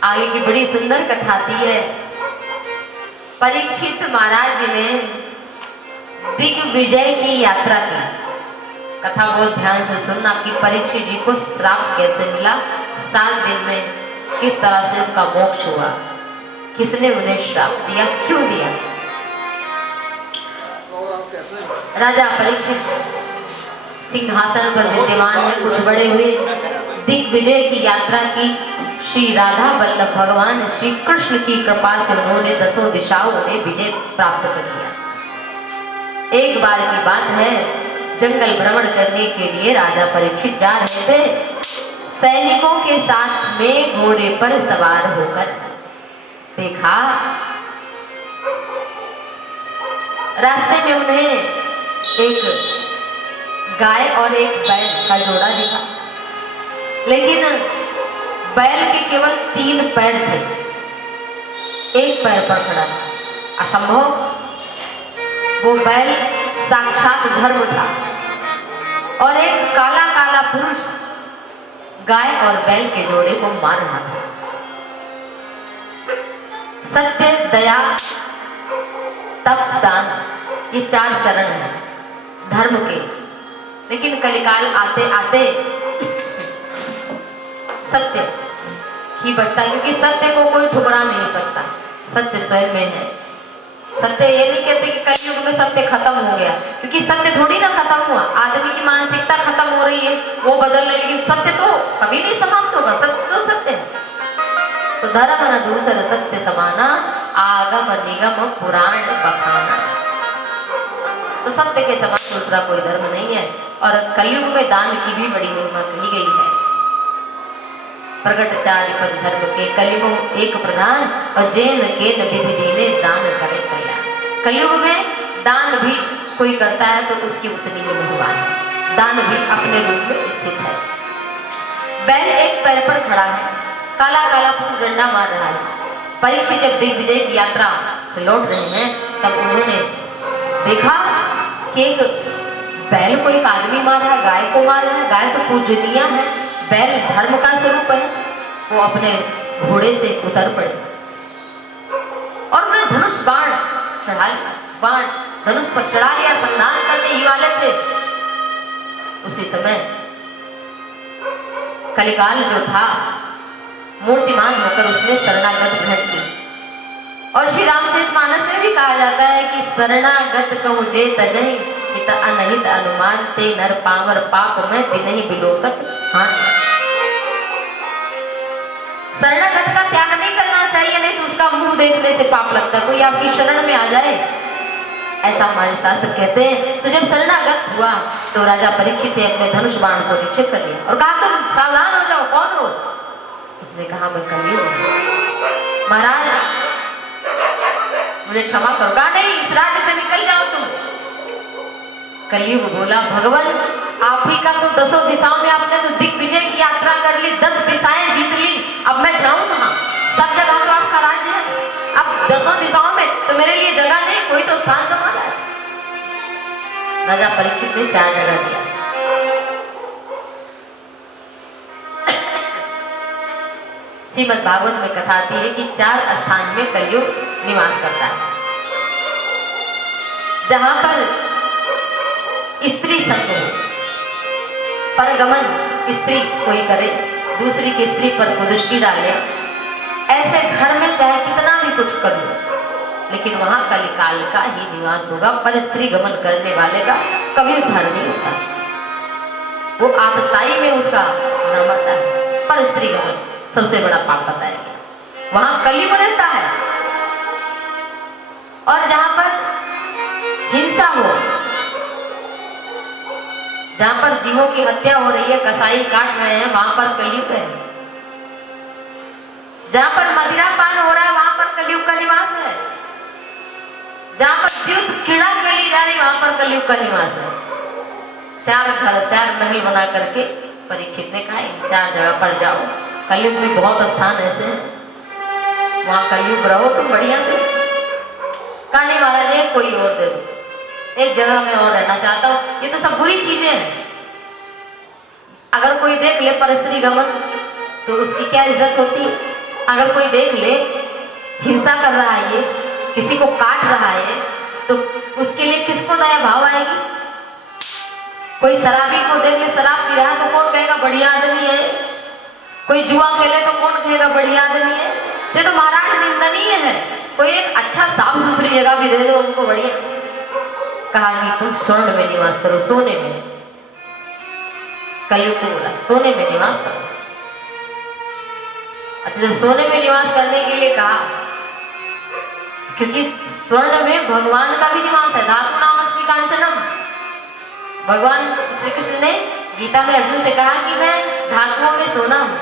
आगे की बड़ी सुंदर कथा आती है। परीक्षित महाराज ने दिग्विजय की यात्रा की। कथा बहुत ध्यान से सुनना कि परीक्षित जी को श्राप कैसे मिला, 7 दिन में किस तरह से उनका मोक्ष हुआ, किसने उन्हें श्राप दिया, क्यों दिया। राजा परीक्षित सिंहासन पर विद्यमान है, कुछ बड़े हुए, दिग्विजय की यात्रा की। श्री राधा वल्लभ भगवान श्री कृष्ण की कृपा से उन्होंने 10 दिशाओं में विजय प्राप्त कर लिया। एक बार की बात है, जंगल भ्रमण करने के लिए राजा परीक्षित जा रहे थे। सैनिकों के साथ में घोड़े पर सवार होकर देखा, रास्ते में उन्हें एक गाय और एक बैल का जोड़ा दिखा, लेकिन बैल के केवल 3 पैर थे, एक पैर पर खड़ा था। असंभव, वो बैल साक्षात धर्म था और एक काला काला पुरुष गाय और बैल के जोड़े को मार रहा था। सत्य, दया, तप, दान, ये 4 चरण हैं धर्म के। लेकिन कलिकाल आते आते सत्य ही बचता है, क्योंकि सत्य को कोई ठुकरा नहीं सकता, सत्य स्वयं में है। सत्य ये नहीं कहते कि कलयुग में सत्य खत्म हो गया, क्योंकि सत्य थोड़ी ना खत्म हुआ। आदमी की मानसिकता खत्म हो रही है, वो बदल रही है, लेकिन सत्य तो कभी नहीं समाप्त होगा। सत्य तो सत्य है। तो धर्म न दूसर सत्य समाना, आगम निगम पुराण बखाना। तो सत्य के समान दूसरा कोई धर्म नहीं है। और कलयुग में दान की भी बड़ी महिमा कही गई है। प्रगट 4 पद धर्म के कलयुग एक प्रधान, और जैन के विधि दीने दान करे कल्याण। कलयुग में दान भी कोई करता है तो उसकी उतनी ही महिमा है। दान भी अपने रूप में स्थित है। बैल एक पैर पर खड़ा है, काला काला पुरुष डंडा मार रहा है। परीक्षित जब दिग्विजय की यात्रा से लौट रहे हैं, तब उन्होंने देखा कि एक बैल को एक आदमी मार रहा है, गाय को मार रहा है। गाय तो पूजनीय है, बैल धर्म का स्वरूप है। वो अपने घोड़े से उतर पड़े और उन्हें धनुष बाण चढ़ा लिया। बाण धनुष पर चढ़ा लिया, संधान करने ही वाले थे। उसी समय कलिकाल जो था मूर्तिमान होकर उसने शरणागत ग्रहण की। और श्री रामचरितमानस में भी कहा जाता है कि शरणागत कहूँ जे तजहि हित अनहित अनुमान, ते नर पामर पाप में तिनहि बिलोकत हानि। शरणागत का त्याग नहीं करना चाहिए, नहीं तो उसका मुंह देखने से पाप लगता है। कोई आपकी शरण में आ जाए, ऐसा हमारे शास्त्र कहते हैं। तो जब शरणागत हुआ तो राजा परीक्षित ने अपने धनुष बाण को निक्षेप कर लिया और कहा, तुम सावधान हो जाओ, कौन हो? उसने कहा, मैं कलयुग हूं महाराज, मुझे क्षमा करो। कहा, नहीं, इस राज्य से निकल जाओ तुम। कलयुग बोला, भगवान आप ही का तो 10 दिशाओं में आपने तो दिग्विजय की यात्रा कर ली, 10 दिशाएं जीत ली, अब मैं जाऊं कहां? सब जगह तो आपका राज्य है, अब 10 दिशाओं में तो मेरे लिए जगह नहीं, कोई तो स्थान तो मांगा है। राजा परीक्षित ने 4 जगह दिया। श्रीमद् भागवत में कथा आती है कि 4 स्थान में कलयुग निवास करता है। जहां पर स्त्री संग हो, परगमन स्त्री कोई करे, दूसरी की स्त्री पर कुदृष्टि डाले, ऐसे घर में चाहे कितना भी कुछ कर लो, लेकिन वहां कलिकाल का ही निवास होगा। पर स्त्री गमन करने वाले का कभी उद्धार नहीं होता, वो आतताई में उसका नाम आता है। पर स्त्री गमन सबसे बड़ा पाप बताया गया, वहां कलयुग रहता है। और जहां पर हिंसा हो, जहां पर जीवों की हत्या हो रही है, कसाई काट रहे हैं, वहां पर कलयुग है। जहां पर मदिरा पान हो रहा है, वहां पर कलयुग का निवास है। जहां पर युद्ध क्रीड़ा खेली जा रही, वहां पर कलयुग का निवास है। 4 घर 4 महल बना करके परीक्षित ने कहा, इन 4 जगह पर जाओ। कलयुग में बहुत स्थान ऐसे हैं, वहां कलयुग रहो तुम बढ़िया से। कहने वाला एक कोई और दे दो, एक जगह में और रहना चाहता हूं। ये तो सब बुरी चीजें हैं। अगर कोई देख ले पर स्त्री गमन, तो उसकी क्या इज्जत होती है? अगर कोई देख ले हिंसा कर रहा है, ये किसी को काट रहा है, तो उसके लिए किसको दया भाव आएगी? कोई शराबी को देख ले शराब पी रहा है तो कौन कहेगा बढ़िया आदमी है? कोई जुआ खेले तो कौन कहेगा बढ़िया आदमी है? ये तो महाराज निंदनीय है। कोई एक अच्छा साफ सुथरी जगह भी दे दो उनको बढ़िया, कहा कि तुम स्वर्ण में निवास करो, सोने में। कलयुग को बोला सोने में निवास करो। अच्छा, जब सोने में निवास करने के लिए कहा, क्योंकि स्वर्ण में भगवान का भी निवास है, धातु नाम अस्मि कांचनम। भगवान श्री कृष्ण ने गीता में अर्जुन से कहा कि मैं धातुओं में सोना हूं,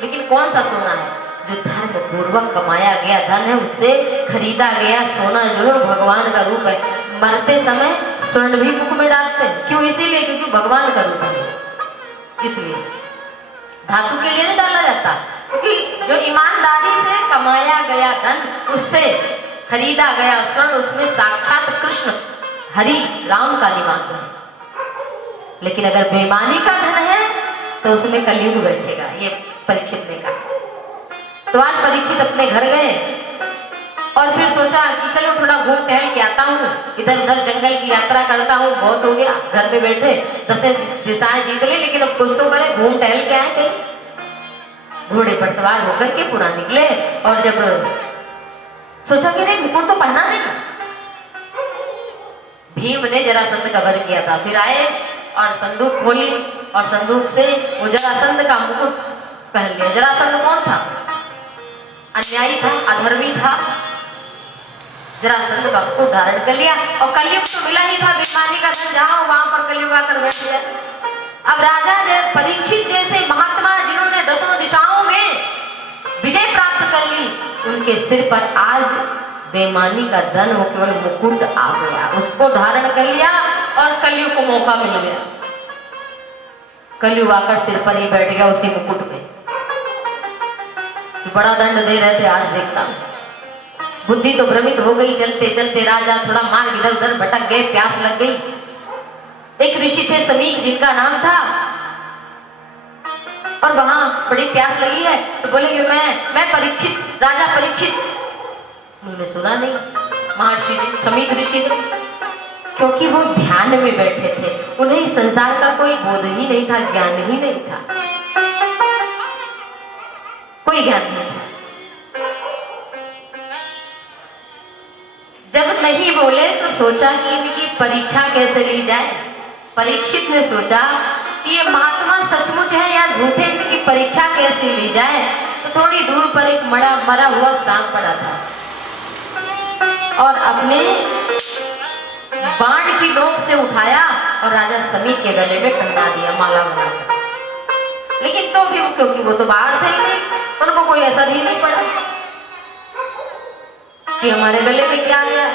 लेकिन कौन सा सोना है? जो धर्म पूर्वक कमाया गया धन है, उससे खरीदा गया सोना जो है भगवान का रूप है। मरते समय स्वर्ण भी मुख में डालते हैं, क्यों? इसीलिए क्योंकि भगवान का रूप है, इसलिए धातु के लिए नहीं डाला जाता। क्योंकि जो ईमानदारी से कमाया गया धन, उससे खरीदा गया स्वर्ण, उसमें साक्षात कृष्ण हरि राम का निवास है। लेकिन अगर बेईमानी का धन है तो उसमें कलयुग बैठेगा, ये परीक्षित ने कहा। तो आज परीक्षित अपने घर गए और फिर सोचा कि चलो थोड़ा घूम टहल के आता हूँ, इधर उधर जंगल की यात्रा करता हूँ, बहुत हो गया घर में बैठे, 10 दिशाएं जीत ले, लेकिन अब कुछ तो करें, घूम टहल के आए कहीं। घोड़े पर सवार होकर के पुनः निकले और जब सोचा कि नहीं मुकुट तो पहना नहीं, भीम ने जरासंध का वध किया था, फिर आए और संदूक खोली और संदूक से वो जरासंध का मुकुट पहन लिया। जरासंध कौन था? अन्यायी था, अधर्मी था। जरासंध का मुकुट धारण कर लिया और कलयुग तो मिला ही था, बेईमानी का धन जहां वहां पर कलयुग आकर बैठ गया। अब राजा परीक्षित जैसे महात्मा जिन्होंने 10 दिशाओं में विजय प्राप्त कर ली, उनके सिर पर आज बेईमानी का धन हो केवल मुकुट आ गया, उसको धारण कर लिया और कलयुग को मौका मिल गया। कलयुग आकर सिर पर ही बैठ गया उसी मुकुट पे। बड़ा दंड दे रहे थे, आज देखता हूं बुद्धि तो भ्रमित हो गई। चलते चलते राजा थोड़ा मार्ग इधर उधर भटक गए, प्यास लग गई। एक ऋषि थे समीक जिनका नाम था, और वहां बड़ी प्यास लगी है तो बोले कि मैं परीक्षित, राजा परीक्षित। उन्होंने सुना नहीं महर्षि समीक ऋषि ने, क्योंकि वो ध्यान में बैठे थे, उन्हें संसार का कोई बोध ही नहीं था, ज्ञान ही नहीं था, कोई ज्ञान नहीं था। जब नहीं बोले तो सोचा कि इनकी परीक्षा कैसे ली जाए। परीक्षित ने सोचा कि ये महात्मा सचमुच है या झूठे, इनकी परीक्षा कैसे ली जाए। तो थोड़ी दूर पर एक मरा हुआ सांप पड़ा था और अपने बाण की नोक से उठाया और राजा समीक के गले में पहना दिया, माला बनाकर। लेकिन तो भी क्योंकि वो तो बाहर थे ही नहीं, उनको कोई असर ही नहीं पड़ा कि हमारे गले में क्या आया।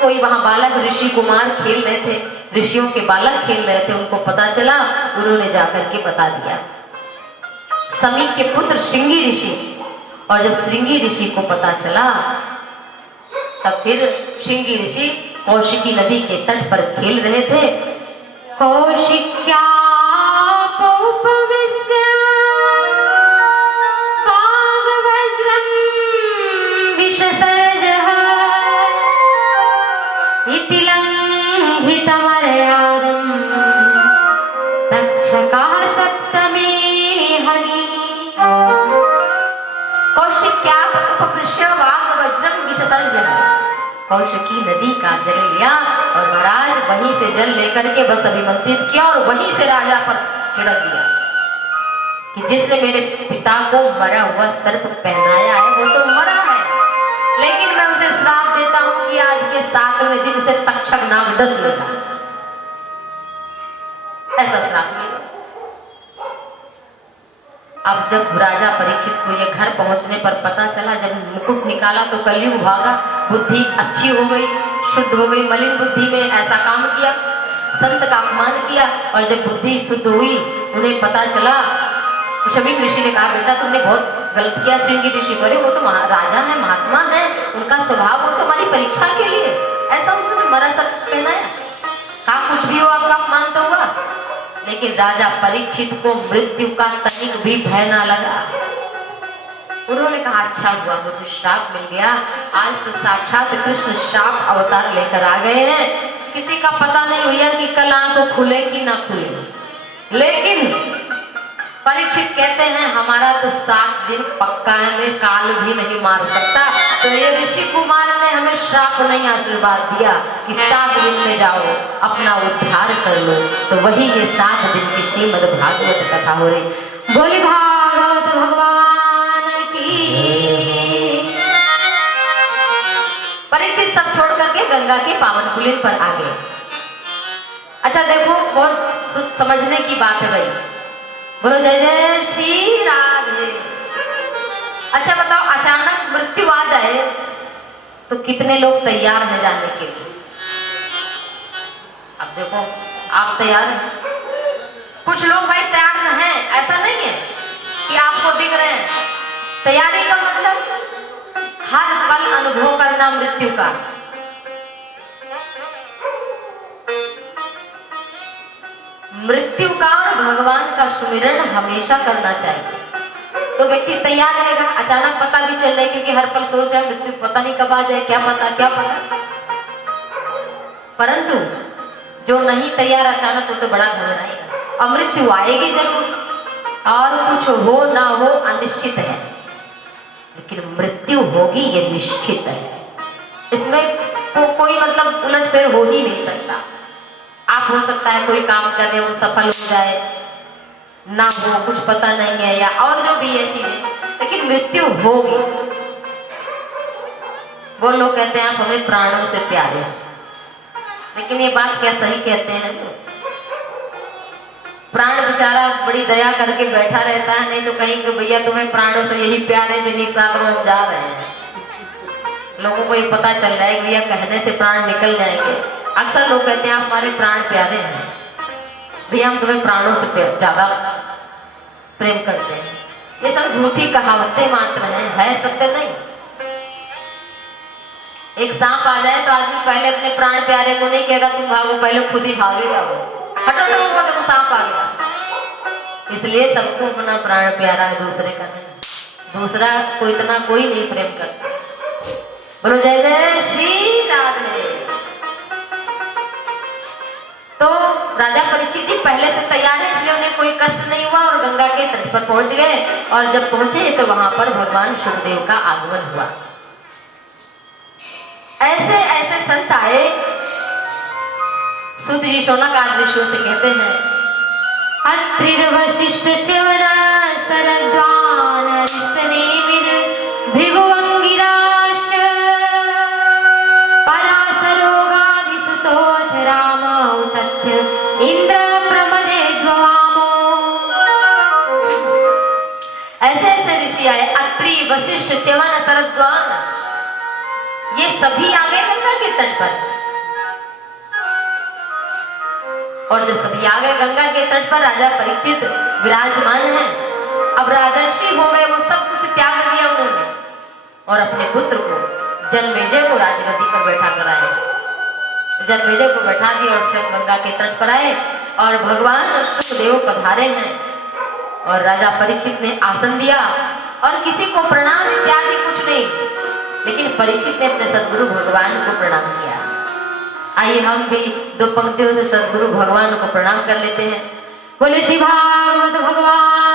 कोई वहां बालक ऋषि कुमार खेल रहे थे, ऋषियों के बालक खेल रहे थे, उनको पता चला, उन्होंने जाकर के बता दिया समीक के पुत्र श्रृंगी ऋषि। और जब श्रृंगी ऋषि को पता चला तब फिर श्रृंगी ऋषि कौशिकी नदी के तट पर खेल रहे थे। कौशिक्या कौशिकी नदी का जल लिया और महाराज वहीं से जल लेकर के बस अभिमंत्रित किया और वहीं से राजा पर छिड़क दिया कि जिसने मेरे पिता को मरा हुआ सर्प पहनाया है वो तो मरा है, लेकिन मैं उसे श्राप देता हूं कि आज के 7वें दिन उसे तक्षक नाग डस लेगा। ऐसा श्राप मिला। अब जब राजा परीक्षित को ये घर पहुंचने पर पता चला, जब मुकुट निकाला तो कलयुग भागा, बुद्धि अच्छी हो गई, शुद्ध हो गई, मलिन बुद्धि में ऐसा काम किया, संत का अपमान किया। और जब बुद्धि शुद्ध हुई, उन्हें पता चला, समीक ऋषि ने कहा बेटा तुमने बहुत गलत किया। श्रृंगी ऋषि बोले वो तो राजा है, महात्मा है, उनका स्वभाव हो तुम्हारी परीक्षा के लिए ऐसा उन्होंने मरा सर्प पहनाया। कहा कुछ भी हो आपका अपमान तो हुआ, लेकिन राजा परीक्षित को मृत्यु का तनिक भी भय ना लगा। उन्होंने कहा अच्छा हुआ मुझे श्राप मिल गया, आज तो साक्षात कृष्ण श्राप अवतार लेकर आ गए हैं। किसी का पता नहीं भैया कि कल आंख खुले कि ना खुले। लेकिन परीक्षित कहते हैं हमारा तो 7 दिन पक्का है, मैं काल भी नहीं मार सकता। तो ये ऋषि कुमार ने हमें श्राप नहीं आशीर्वाद दिया कि 7 दिन में जाओ अपना उद्धार कर लो। तो वही ये 7 दिन की श्रीमद् भागवत कथा हो रही। बोली भागवत भगवान की। परीक्षित सब छोड़ करके गंगा के पावन पुलिन पर आ गए। अच्छा देखो, बहुत समझने की बात है भाई। बोलो जय जय श्री राधे। अच्छा बताओ, अचानक मृत्यु आ जाए तो कितने लोग तैयार हैं जाने के लिए? अब देखो, आप तैयार हैं? कुछ लोग भाई तैयार न हैं, ऐसा नहीं है कि आपको दिख रहे हैं। तैयारी का मतलब हर पल अनुभव करना मृत्यु का। मृत्यु का और भगवान का सुमिरन हमेशा करना चाहिए, तो व्यक्ति तैयार रहेगा। अचानक पता भी चल रहा है, क्योंकि हर पल सोच रहा है मृत्यु पता नहीं कब आ जाए, क्या पता क्या पता। परंतु जो नहीं तैयार अचानक वो तो बड़ा घबराएगा। और मृत्यु आएगी जरूर, और कुछ हो ना हो अनिश्चित है, लेकिन मृत्यु होगी ये निश्चित है। इसमें कोई मतलब उलटफेर हो ही नहीं सकता। आप हो सकता है कोई काम कर रहे हो सफल हो जाए, ना हो कुछ पता नहीं है, या और जो भी है चीजें, लेकिन मृत्यु होगी। वो लोग कहते हैं आप हमें प्राणों से प्यारे, लेकिन ये बात क्या सही कहते हैं? प्राण बेचारा बड़ी दया करके बैठा रहता है, नहीं तो कहीं कि भैया तुम्हें प्राणों से यही प्यार है, दिन एक साथ में हम जा रहे हैं। लोगों को ये पता चल रहा है कि भैया कहने से प्राण निकल जाएंगे। अक्सर लोग कहते हैं आप हमारे प्राण प्यारे हैं, भैया हम तुम्हें प्राणों से ज्यादा प्रेम करते हैं। ये सब झूठी कहावतें मात्र है सत्य नहीं। एक सांप आ जाए तो आदमी पहले अपने प्राण प्यारे को नहीं कहेगा तुम भागो, पहले खुद ही भागेगा। वो हटो तो देखो सांप आ गया। इसलिए सबको अपना प्राण प्यारा है, दूसरे का नहीं। दूसरा को इतना कोई नहीं प्रेम करता। बोलो जय जय श्री राधे। तो राजा परीक्षित जी पहले से तैयार है, इसलिए उन्हें कोई कष्ट नहीं हुआ और गंगा के तट पर पहुंच गए। और जब पहुंचे तो वहां पर भगवान सुखदेव का आगमन हुआ। ऐसे ऐसे संत आए, सूत जी शौनकादि ऋषियों से कहते हैं अत्रि वशिष्ठ च्यवन सरद्वान ऋषिनिमिर भृगुअंगिराश्च पराशरोगादिसुतोऽथ रामौ तथ्य इंद्र प्रमदे द्वामो। ऐसे ऐसे ऋषि आए, अत्रि वशिष्ठ च्यवन सरद्वान, ये सभी आ गए गंगा के तट पर। और जब सभी आ गए गंगा के तट पर, राजा परीक्षित विराजमान हैं। अब राजर्षि हो गए, वो सब कुछ त्याग दिया उन्होंने और अपने पुत्र को जन्मेजय को राजगद्दी पर बैठा कर आए। जन्मेजय को बैठा दिया और स्वयं गंगा के तट पर आए और भगवान सुखदेव पधारे हैं। और राजा परीक्षित ने आसन दिया और किसी को प्रणाम इत्यादि कुछ नहीं, लेकिन परीक्षित ने अपने सदगुरु भगवान को प्रणाम किया। आइए हम भी 2 पंक्तियों से सदगुरु भगवान को प्रणाम कर लेते हैं। बोले श्री भागवत भगवान